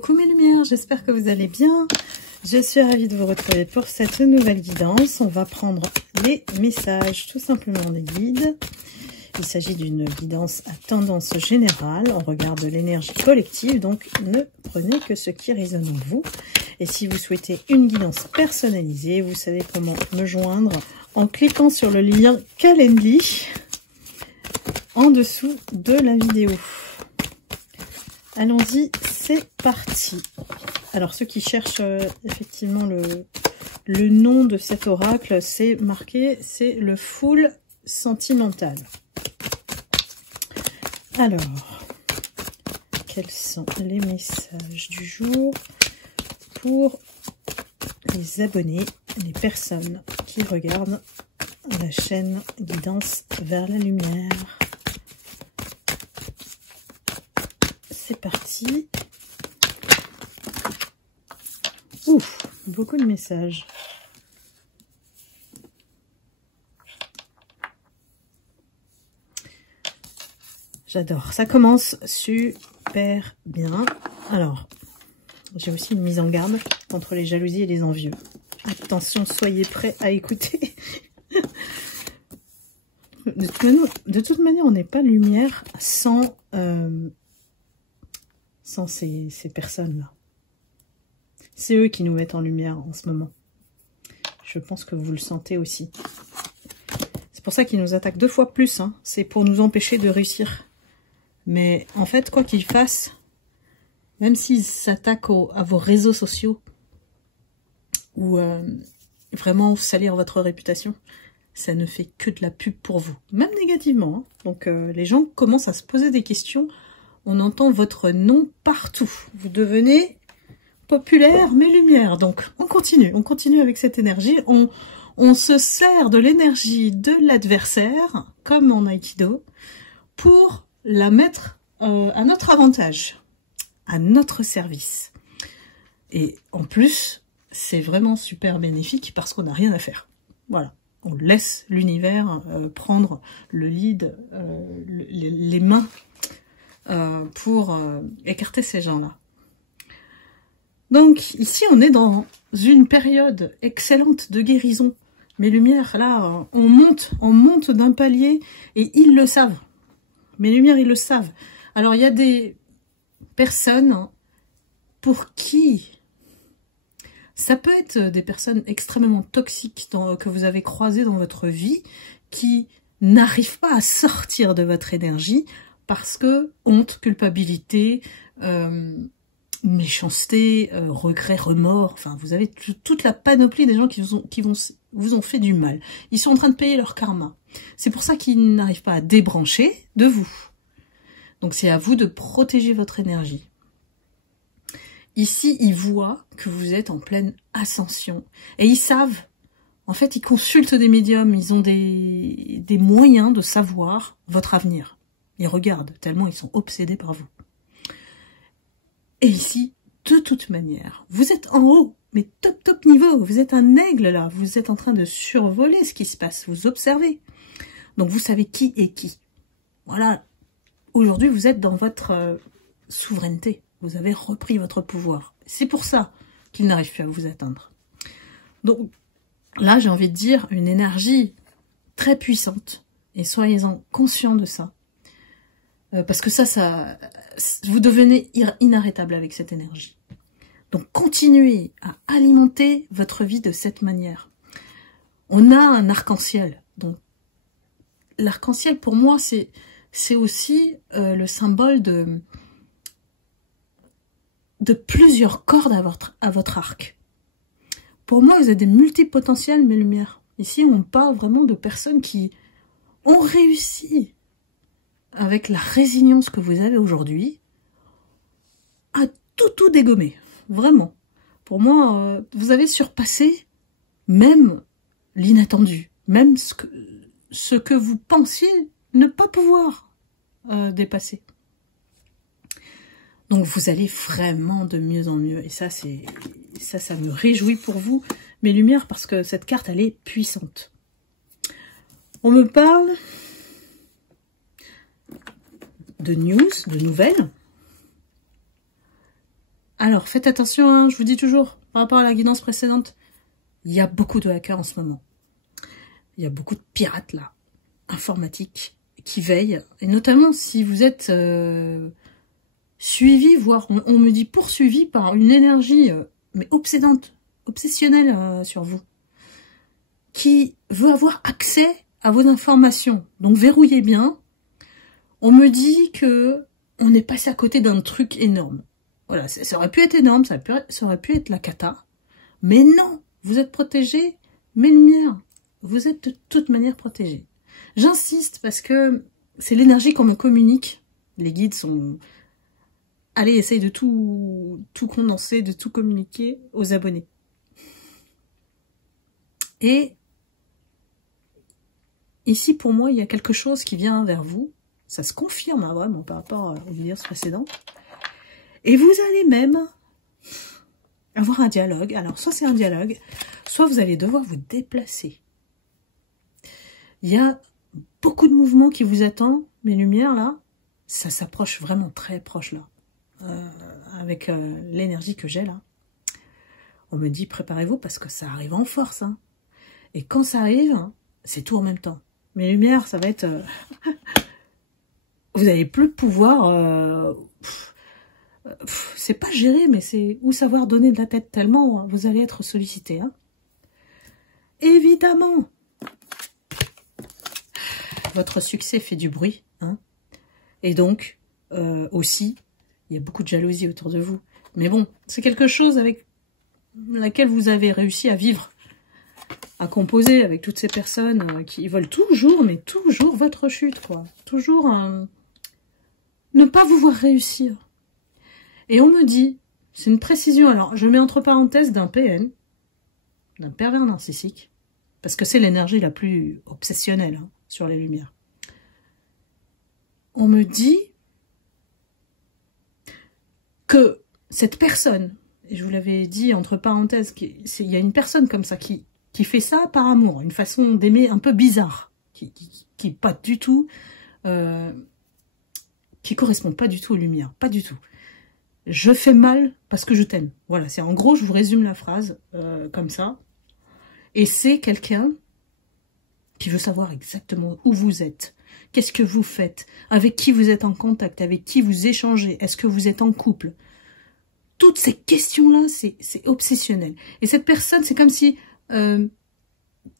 Coucou mes lumières, j'espère que vous allez bien. Je suis ravie de vous retrouver pour cette nouvelle guidance. On va prendre les messages tout simplement des guides. Il s'agit d'une guidance à tendance générale. On regarde l'énergie collective, donc ne prenez que ce qui résonne en vous. Et si vous souhaitez une guidance personnalisée, vous savez comment me joindre en cliquant sur le lien Calendly en dessous de la vidéo. Allons-y, c'est parti. Alors ceux qui cherchent effectivement le nom de cet oracle, c'est marqué, c'est le Fool Sentimental. Alors, quels sont les messages du jour pour les abonnés, les personnes qui regardent la chaîne Guidance vers la lumière? C'est parti. Ouf, beaucoup de messages. J'adore. Ça commence super bien. Alors, j'ai aussi une mise en garde contre les jalousies et les envieux. Attention, soyez prêts à écouter. De toute manière, on n'est pas lumière sans ces personnes-là. C'est eux qui nous mettent en lumière en ce moment. Je pense que vous le sentez aussi. C'est pour ça qu'ils nous attaquent 2 fois plus. Hein. C'est pour nous empêcher de réussir. Mais en fait, quoi qu'ils fassent, même s'ils s'attaquent à vos réseaux sociaux ou vraiment salir votre réputation, ça ne fait que de la pub pour vous. Même négativement. Hein. Donc les gens commencent à se poser des questions. On entend votre nom partout. Vous devenez populaire, mais lumière. Donc on continue avec cette énergie. On se sert de l'énergie de l'adversaire, comme en Aikido, pour la mettre à notre avantage, à notre service. Et en plus, c'est vraiment super bénéfique parce qu'on n'a rien à faire. Voilà, on laisse l'univers prendre le lead, les mains pour écarter ces gens-là. Donc ici, on est dans une période excellente de guérison. Mes lumières, là, on monte d'un palier et ils le savent. Mes lumières, ils le savent. Alors, il y a des personnes pour qui ça peut être des personnes extrêmement toxiques que vous avez croisées dans votre vie, qui n'arrivent pas à sortir de votre énergie parce que honte, culpabilité, méchanceté, regret, remords, enfin, vous avez toute la panoplie des gens qui vous ont fait du mal. Ils sont en train de payer leur karma. C'est pour ça qu'ils n'arrivent pas à débrancher de vous. Donc c'est à vous de protéger votre énergie. Ici, ils voient que vous êtes en pleine ascension. Et ils savent, en fait, ils consultent des médiums, ils ont des moyens de savoir votre avenir. Ils regardent, tellement ils sont obsédés par vous. Et ici, de toute manière, vous êtes en haut, mais top niveau. Vous êtes un aigle là, vous êtes en train de survoler ce qui se passe, vous observez. Donc vous savez qui est qui. Voilà, aujourd'hui vous êtes dans votre souveraineté. Vous avez repris votre pouvoir. C'est pour ça qu'il n'arrive plus à vous atteindre. Donc là, j'ai envie de dire une énergie très puissante. Et soyez-en conscients de ça. Parce que ça, vous devenez inarrêtable avec cette énergie. Donc continuez à alimenter votre vie de cette manière. On a un arc-en-ciel. Donc l'arc-en-ciel, pour moi, c'est aussi le symbole de plusieurs cordes à votre arc. Pour moi, vous êtes des multipotentiels, mes lumières. Ici, on parle vraiment de personnes qui ont réussi, avec la résilience que vous avez aujourd'hui, à tout dégommer. Vraiment. Pour moi, vous avez surpassé même l'inattendu. Même ce que vous pensiez ne pas pouvoir dépasser. Donc vous allez vraiment de mieux en mieux. Et ça, ça me réjouit pour vous, mes lumières, parce que cette carte, elle est puissante. On me parle de news, de nouvelles. Alors, faites attention, hein, je vous dis toujours, par rapport à la guidance précédente, il y a beaucoup de hackers en ce moment. Il y a beaucoup de pirates, là, informatiques, qui veillent. Et notamment, si vous êtes suivi, voire, on me dit poursuivi par une énergie, mais obsédante, obsessionnelle sur vous, qui veut avoir accès à vos informations. Donc, verrouillez bien. On me dit que on est passé à côté d'un truc énorme. Voilà, ça aurait pu être énorme, ça aurait pu être la cata. Mais non, vous êtes protégés, mes lumières. Vous êtes de toute manière protégés. J'insiste parce que c'est l'énergie qu'on me communique. Les guides sont... Allez, essaye de tout condenser, de tout communiquer aux abonnés. Et ici, pour moi, il y a quelque chose qui vient vers vous. Ça se confirme hein, vraiment par rapport aux vidéos précédentes. Et vous allez même avoir un dialogue. Alors, soit c'est un dialogue, soit vous allez devoir vous déplacer. Il y a beaucoup de mouvements qui vous attendent, mes lumières, là. Ça s'approche vraiment très proche, là. Avec l'énergie que j'ai, là. On me dit, préparez-vous, parce que ça arrive en force. Hein. Et quand ça arrive, c'est tout en même temps. Mes lumières, ça va être... vous n'allez plus pouvoir... c'est pas gérer, mais c'est ou savoir donner de la tête tellement vous allez être sollicité. Hein. Évidemment, votre succès fait du bruit. Hein. Et donc, aussi, il y a beaucoup de jalousie autour de vous. Mais bon, c'est quelque chose avec laquelle vous avez réussi à vivre, à composer avec toutes ces personnes qui veulent toujours, mais toujours votre chute, quoi. Toujours ne pas vous voir réussir. Et on me dit, c'est une précision, alors je mets entre parenthèses d'un PN, d'un pervers narcissique, parce que c'est l'énergie la plus obsessionnelle hein, sur les lumières. On me dit que cette personne, et je vous l'avais dit entre parenthèses, il y a une personne comme ça qui fait ça par amour, une façon d'aimer un peu bizarre, qui pas du tout, qui correspond pas du tout aux lumières, pas du tout. Je fais mal parce que je t'aime. Voilà, c'est en gros, je vous résume la phrase comme ça. Et c'est quelqu'un qui veut savoir exactement où vous êtes. Qu'est-ce que vous faites? Avec qui vous êtes en contact? Avec qui vous échangez? Est-ce que vous êtes en couple? Toutes ces questions-là, c'est obsessionnel. Et cette personne, c'est comme si,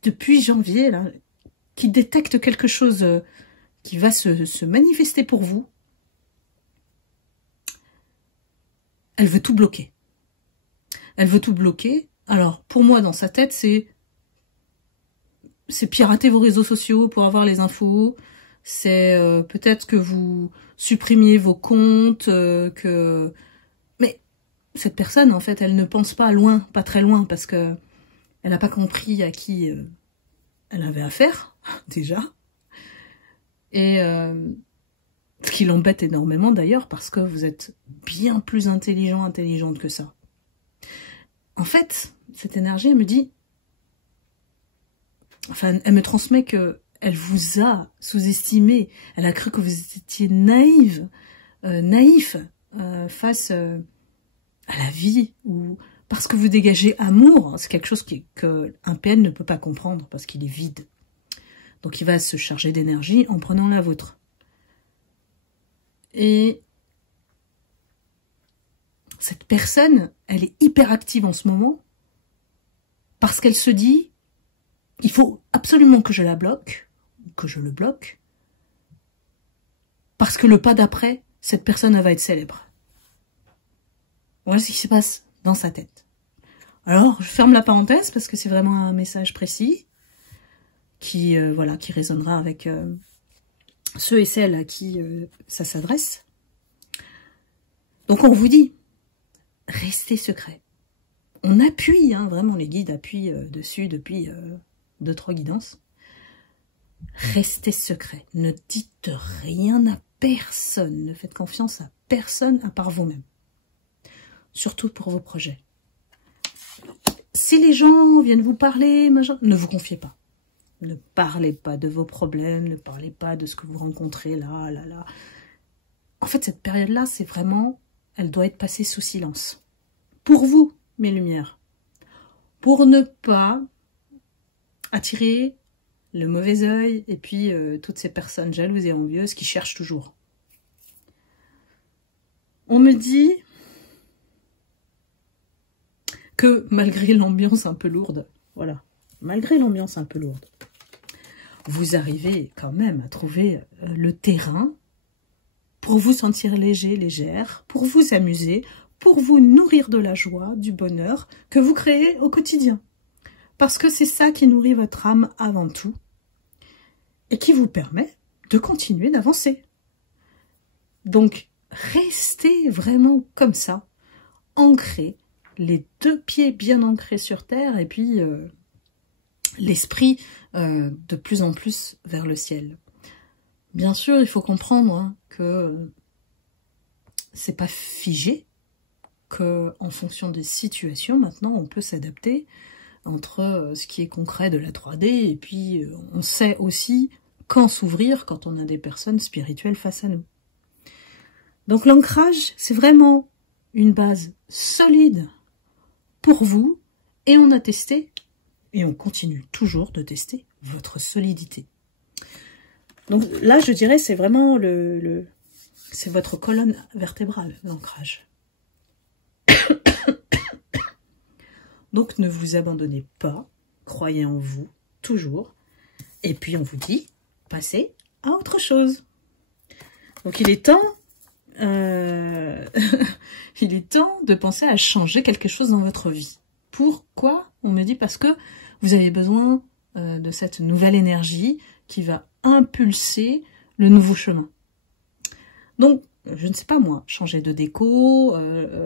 depuis janvier, là, qui détecte quelque chose qui va se manifester pour vous, elle veut tout bloquer. Elle veut tout bloquer. Alors, pour moi, dans sa tête, c'est pirater vos réseaux sociaux pour avoir les infos. C'est peut-être que vous supprimiez vos comptes, que... Mais cette personne, en fait, elle ne pense pas loin, pas très loin, parce que elle n'a pas compris à qui elle avait affaire, déjà. Et... ce qui l'embête énormément d'ailleurs, parce que vous êtes bien plus intelligente que ça. En fait, cette énergie, elle me dit... Enfin, elle me transmet que elle vous a sous-estimé. Elle a cru que vous étiez naïf face à la vie. Ou parce que vous dégagez amour. C'est quelque chose qu'un PN ne peut pas comprendre, parce qu'il est vide. Donc il va se charger d'énergie en prenant la vôtre. Et cette personne, elle est hyper active en ce moment parce qu'elle se dit, il faut absolument que je la bloque, que je le bloque, parce que le pas d'après, cette personne elle va être célèbre. Voilà ce qui se passe dans sa tête. Alors, je ferme la parenthèse parce que c'est vraiment un message précis qui, voilà, qui résonnera avec... ceux et celles à qui ça s'adresse. Donc on vous dit, restez secret. On appuie, hein, vraiment les guides appuient dessus depuis 2-3 guidances. Restez secret. Ne dites rien à personne. Ne faites confiance à personne à part vous-même. Surtout pour vos projets. Si les gens viennent vous parler, ne vous confiez pas. Ne parlez pas de vos problèmes, ne parlez pas de ce que vous rencontrez là. En fait, cette période-là, c'est vraiment... Elle doit être passée sous silence. pour vous, mes lumières, pour ne pas attirer le mauvais œil et puis toutes ces personnes jalouses et envieuses qui cherchent toujours. On me dit que malgré l'ambiance un peu lourde, voilà, malgré l'ambiance un peu lourde, vous arrivez quand même à trouver le terrain pour vous sentir léger, légère, pour vous amuser, pour vous nourrir de la joie, du bonheur que vous créez au quotidien. Parce que c'est ça qui nourrit votre âme avant tout et qui vous permet de continuer d'avancer. Donc, restez vraiment comme ça, ancrés, les 2 pieds bien ancrés sur terre et puis l'esprit de plus en plus vers le ciel. Bien sûr, il faut comprendre que c'est pas figé, que en fonction des situations, maintenant, on peut s'adapter entre ce qui est concret de la 3D et puis on sait aussi quand s'ouvrir quand on a des personnes spirituelles face à nous. Donc l'ancrage, c'est vraiment une base solide pour vous et on a testé et on continue toujours de tester votre solidité. Donc là, je dirais, c'est vraiment c'est votre colonne vertébrale, l'ancrage. Donc ne vous abandonnez pas, croyez en vous, toujours. Et puis on vous dit, passez à autre chose. Donc il est temps, il est temps de penser à changer quelque chose dans votre vie. Pourquoi? On me dit parce que vous avez besoin de cette nouvelle énergie qui va impulser le nouveau chemin. Donc, je ne sais pas moi, changer de déco,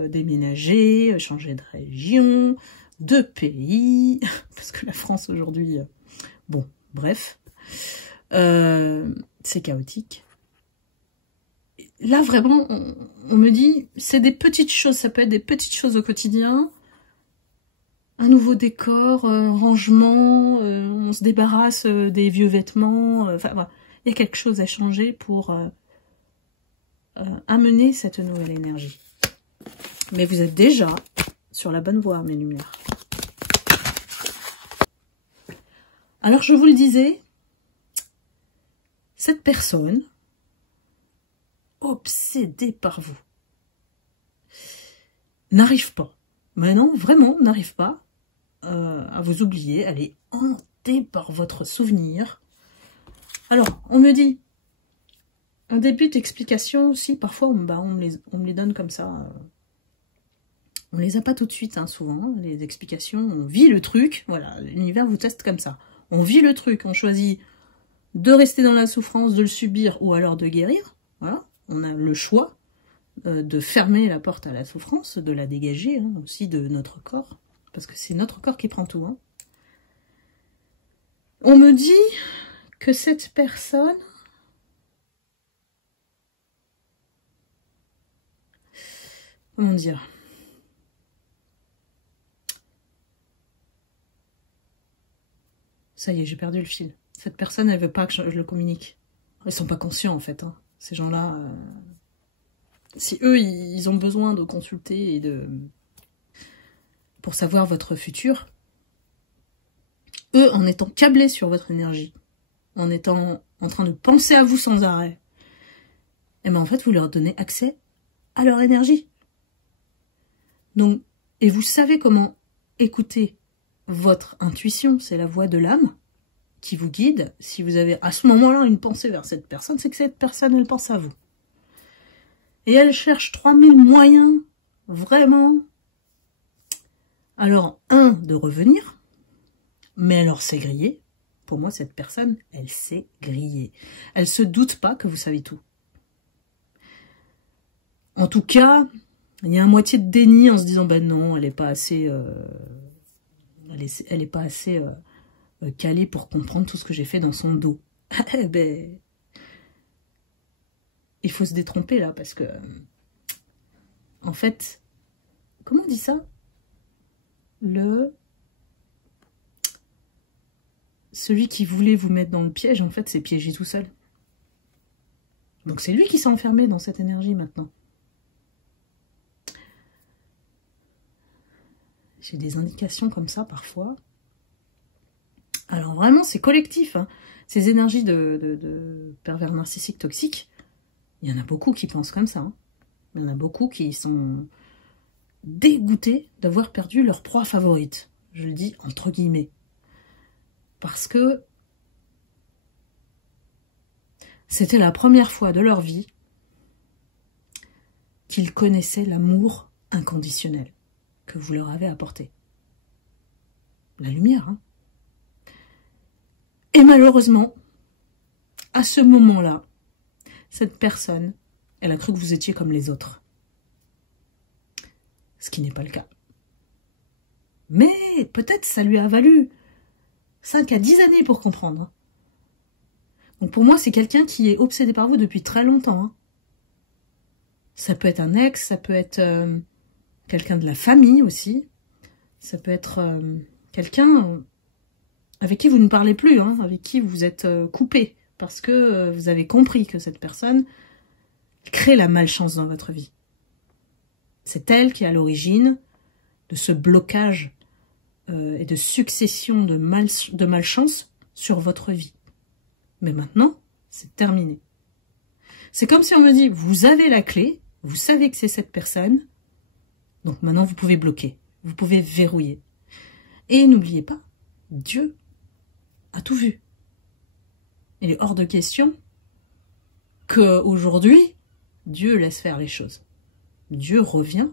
déménager, changer de région, de pays, parce que la France aujourd'hui, bon, bref, c'est chaotique. Là, vraiment, on me dit, c'est des petites choses, ça peut être des petites choses au quotidien, un nouveau décor, rangement, on se débarrasse des vieux vêtements, enfin, voilà. Il y a quelque chose à changer pour amener cette nouvelle énergie. Mais vous êtes déjà sur la bonne voie, mes lumières. Alors, je vous le disais, cette personne, obsédée par vous, n'arrive pas, mais non, vraiment, n'arrive pas à vous oublier, elle est hantée par votre souvenir. Alors, on me dit, un début d'explication aussi, parfois on me les donne comme ça. On les a pas tout de suite, hein, souvent, les explications, on vit le truc, voilà, l'univers vous teste comme ça. On vit le truc, on choisit de rester dans la souffrance, de le subir ou alors de guérir. Voilà, on a le choix de fermer la porte à la souffrance, de la dégager aussi de notre corps, parce que c'est notre corps qui prend tout. On me dit que cette personne comment dire, ça y est, j'ai perdu le fil. Cette personne, elle veut pas que je le communique. Ils sont pas conscients, en fait. Ces gens-là, si eux, ils ont besoin de consulter et pour savoir votre futur, eux, en étant câblés sur votre énergie, en étant en train de penser à vous sans arrêt, et ben en fait, vous leur donnez accès à leur énergie. Donc, et vous savez comment écouter votre intuition, c'est la voix de l'âme qui vous guide. Si vous avez à ce moment-là une pensée vers cette personne, c'est que cette personne, elle pense à vous. Et elle cherche 3000 moyens, vraiment. Alors, de revenir, mais alors c'est grillé. Pour moi, cette personne, elle s'est grillée. Elle se doute pas que vous savez tout. En tout cas, il y a un moitié de déni en se disant, ben non, elle est pas assez... elle est pas assez calée pour comprendre tout ce que j'ai fait dans son dos. Ben, il faut se détromper là, parce que, en fait, comment on dit ça? Celui qui voulait vous mettre dans le piège, en fait, s'est piégé tout seul. Donc c'est lui qui s'est enfermé dans cette énergie maintenant. J'ai des indications comme ça parfois. Alors vraiment, c'est collectif. Hein. Ces énergies de pervers narcissiques toxiques, il y en a beaucoup qui pensent comme ça. Hein. Il y en a beaucoup qui sont dégoûtés d'avoir perdu leur proie favorite. Je le dis entre guillemets. Parce que c'était la première fois de leur vie qu'ils connaissaient l'amour inconditionnel que vous leur avez apporté. La lumière, hein. Et malheureusement, à ce moment-là, cette personne, elle a cru que vous étiez comme les autres. Ce qui n'est pas le cas. Mais peut-être ça lui a valu 5 à 10 années pour comprendre. Donc pour moi, c'est quelqu'un qui est obsédé par vous depuis très longtemps. Hein. Ça peut être un ex, ça peut être quelqu'un de la famille aussi. Ça peut être quelqu'un avec qui vous ne parlez plus, hein, avec qui vous êtes coupé. Parce que vous avez compris que cette personne crée la malchance dans votre vie. C'est elle qui est à l'origine de ce blocage et de succession de malchance sur votre vie. Mais maintenant, c'est terminé. C'est comme si on me dit, vous avez la clé, vous savez que c'est cette personne, donc maintenant vous pouvez bloquer, vous pouvez verrouiller. Et n'oubliez pas, Dieu a tout vu. Il est hors de question qu'aujourd'hui, Dieu laisse faire les choses. Dieu revient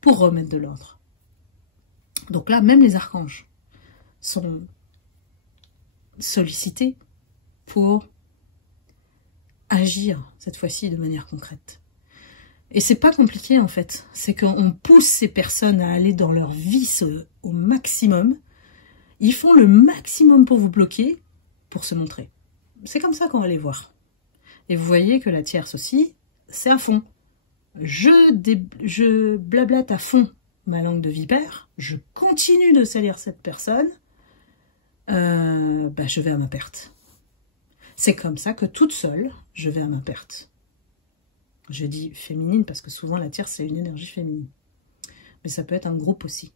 pour remettre de l'ordre. Donc là, même les archanges sont sollicités pour agir, cette fois-ci, de manière concrète. Et c'est pas compliqué, en fait. C'est qu'on pousse ces personnes à aller dans leur vice au maximum. Ils font le maximum pour vous bloquer, pour se montrer. C'est comme ça qu'on va les voir. Et vous voyez que la tierce aussi, c'est à fond. Je blablate à fond ma langue de vipère, je continue de salir cette personne, je vais à ma perte. C'est comme ça que toute seule, je vais à ma perte. Je dis féminine parce que souvent la tierce, c'est une énergie féminine. Mais ça peut être un groupe aussi.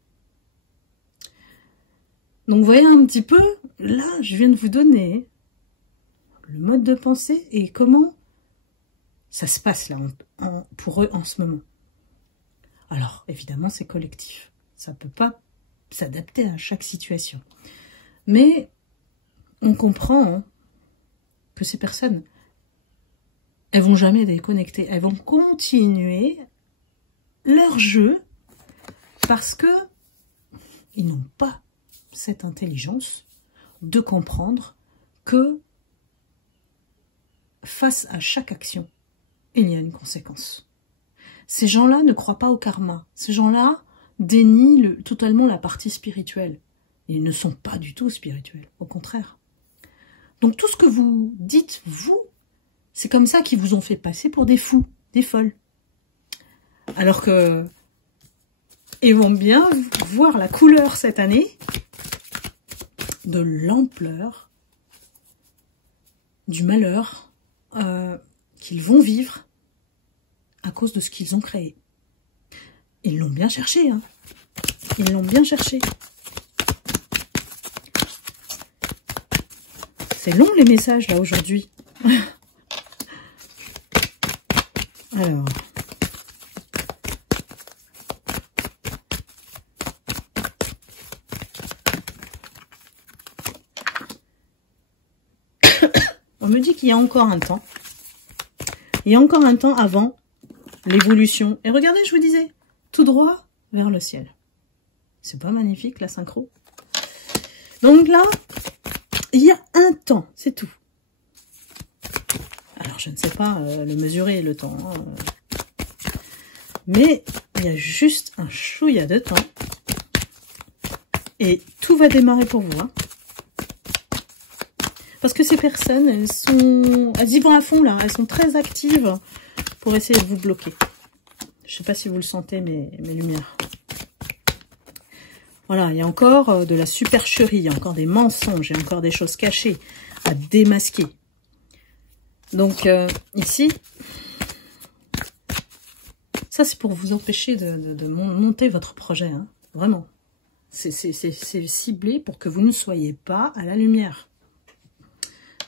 Donc vous voyez un petit peu, là, je viens de vous donner le mode de pensée et comment ça se passe là pour eux en ce moment. Alors, évidemment, c'est collectif. Ça ne peut pas s'adapter à chaque situation. Mais on comprend que ces personnes, elles vont jamais déconnecter. Elles vont continuer leur jeu parce que ils n'ont pas cette intelligence de comprendre que face à chaque action, il y a une conséquence. Ces gens-là ne croient pas au karma. Ces gens-là dénient totalement la partie spirituelle. Ils ne sont pas du tout spirituels, au contraire. Donc tout ce que vous dites, vous, c'est comme ça qu'ils vous ont fait passer pour des fous, des folles. Alors que ils vont bien voir la couleur cette année de l'ampleur du malheur qu'ils vont vivre à cause de ce qu'ils ont créé. Ils l'ont bien cherché, hein. Ils l'ont bien cherché. C'est long les messages là aujourd'hui. Alors. On me dit qu'il y a encore un temps. Il y a encore un temps avant l'évolution. Et regardez, je vous disais, tout droit vers le ciel. C'est pas magnifique la synchro? Donc là, il y a un temps, c'est tout. Alors je ne sais pas le mesurer le temps. Hein. Mais il y a juste un chouïa de temps. Et tout va démarrer pour vous. Hein. Parce que ces personnes, elles y vont à fond là. Elles sont très actives pour essayer de vous bloquer. Je ne sais pas si vous le sentez, mes lumières. Voilà, il y a encore de la supercherie, il y a encore des mensonges, il y a encore des choses cachées à démasquer. Donc ici, ça c'est pour vous empêcher de monter votre projet. Hein. Vraiment. C'est ciblé pour que vous ne soyez pas à la lumière.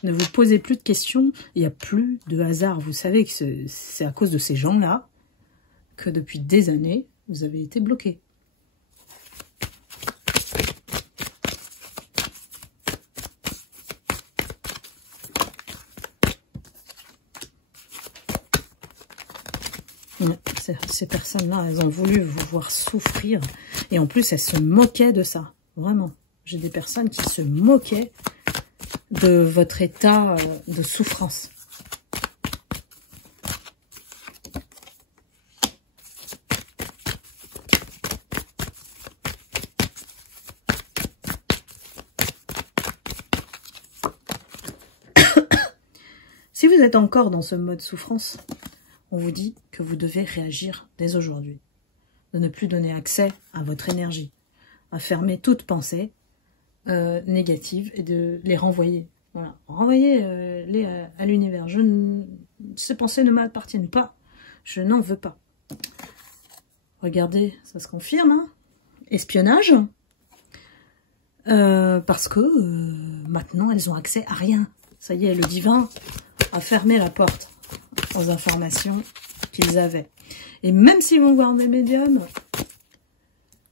Ne vous posez plus de questions, il n'y a plus de hasard. Vous savez que c'est à cause de ces gens-là que depuis des années, vous avez été bloqué. Ces personnes-là, elles ont voulu vous voir souffrir. Et en plus, elles se moquaient de ça. Vraiment. J'ai des personnes qui se moquaient de votre état de souffrance. Si vous êtes encore dans ce mode souffrance, on vous dit que vous devez réagir dès aujourd'hui. De ne plus donner accès à votre énergie. À fermer toute pensée négative et de les renvoyer. Voilà. Renvoyez-les à l'univers. Ces pensées ne m'appartiennent pas. Je n'en veux pas. Regardez, ça se confirme. Hein. Espionnage. Parce que maintenant, elles ont accès à rien. Ça y est, le divin a fermé la porte aux informations qu'ils avaient. Et même s'ils vont voir des médiums,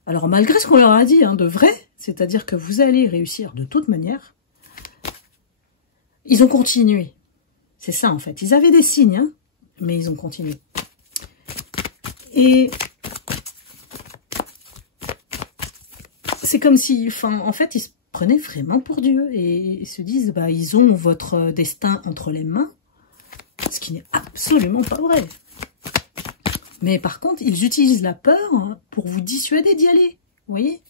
alors malgré ce qu'on leur a dit, hein, de vrai, c'est-à-dire que vous allez réussir de toute manière, ils ont continué. C'est ça en fait. Ils avaient des signes, hein, mais ils ont continué. Et c'est comme si, enfin, en fait, ils se prenaient vraiment pour Dieu et ils se disent, bah, ils ont votre destin entre les mains, ce qui n'est absolument pas vrai. Mais par contre, ils utilisent la peur pour vous dissuader d'y aller. Vous voyez ?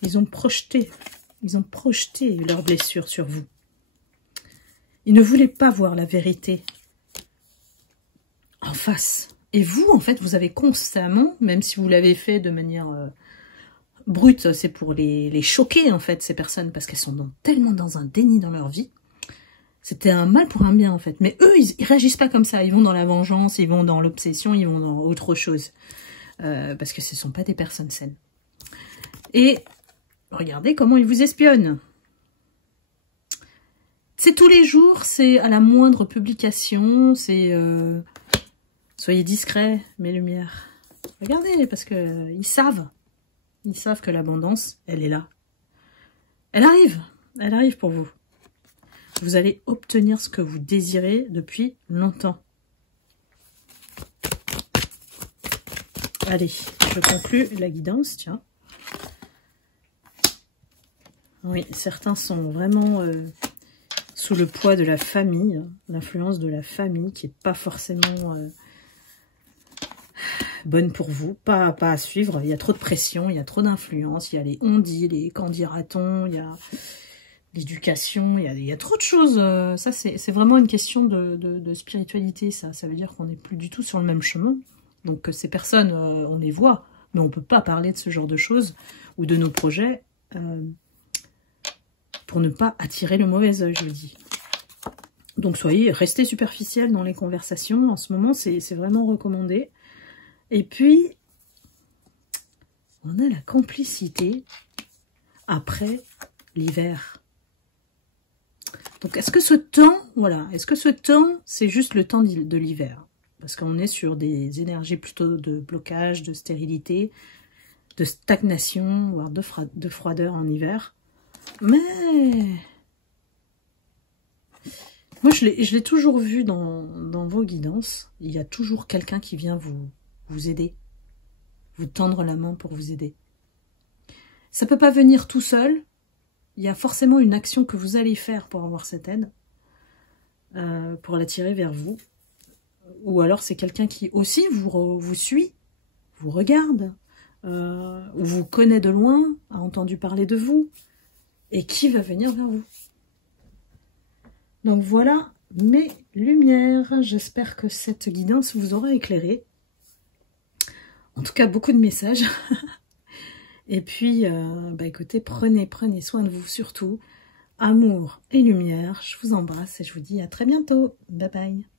Ils ont projeté leurs blessures sur vous. Ils ne voulaient pas voir la vérité en face. Et vous, en fait, vous avez constamment, même si vous l'avez fait de manière brute, c'est pour les choquer, en fait, ces personnes, parce qu'elles sont tellement dans un déni dans leur vie. C'était un mal pour un bien, en fait. Mais eux, ils réagissent pas comme ça. Ils vont dans la vengeance, ils vont dans l'obsession, ils vont dans autre chose. Parce que ce ne sont pas des personnes saines. Et regardez comment ils vous espionnent. C'est tous les jours, c'est à la moindre publication, c'est... soyez discrets, mes lumières. Regardez, parce que ils savent que l'abondance, elle est là. Elle arrive pour vous. Vous allez obtenir ce que vous désirez depuis longtemps. Allez, je conclus la guidance, tiens. Oui, certains sont vraiment sous le poids de la famille, l'influence de la famille qui n'est pas forcément bonne pour vous, pas à suivre. Il y a trop de pression, il y a trop d'influence, il y a les on-dit, les qu'en dira-t-on, il y a l'éducation, il y a trop de choses. Ça, c'est vraiment une question de spiritualité, ça. Ça veut dire qu'on n'est plus du tout sur le même chemin. Donc ces personnes, on les voit, mais on ne peut pas parler de ce genre de choses ou de nos projets pour ne pas attirer le mauvais œil, je dis. Donc restez superficiel dans les conversations. En ce moment, c'est vraiment recommandé. Et puis, on a la complicité après l'hiver. Donc, est-ce que ce temps, voilà, est-ce que ce temps, c'est juste le temps de l'hiver? Parce qu'on est sur des énergies plutôt de blocage, de stérilité, de stagnation, voire de froideur en hiver. Mais moi, je l'ai toujours vu dans vos guidances. Il y a toujours quelqu'un qui vient vous aider, vous tendre la main pour vous aider. Ça ne peut pas venir tout seul. Il y a forcément une action que vous allez faire pour avoir cette aide, pour l'attirer vers vous. Ou alors c'est quelqu'un qui aussi vous suit, vous regarde, ou vous connaît de loin, a entendu parler de vous, et qui va venir vers vous. Donc voilà mes lumières. J'espère que cette guidance vous aura éclairé. En tout cas, beaucoup de messages. Et puis, écoutez, prenez soin de vous surtout. Amour et lumière, je vous embrasse et je vous dis à très bientôt. Bye bye.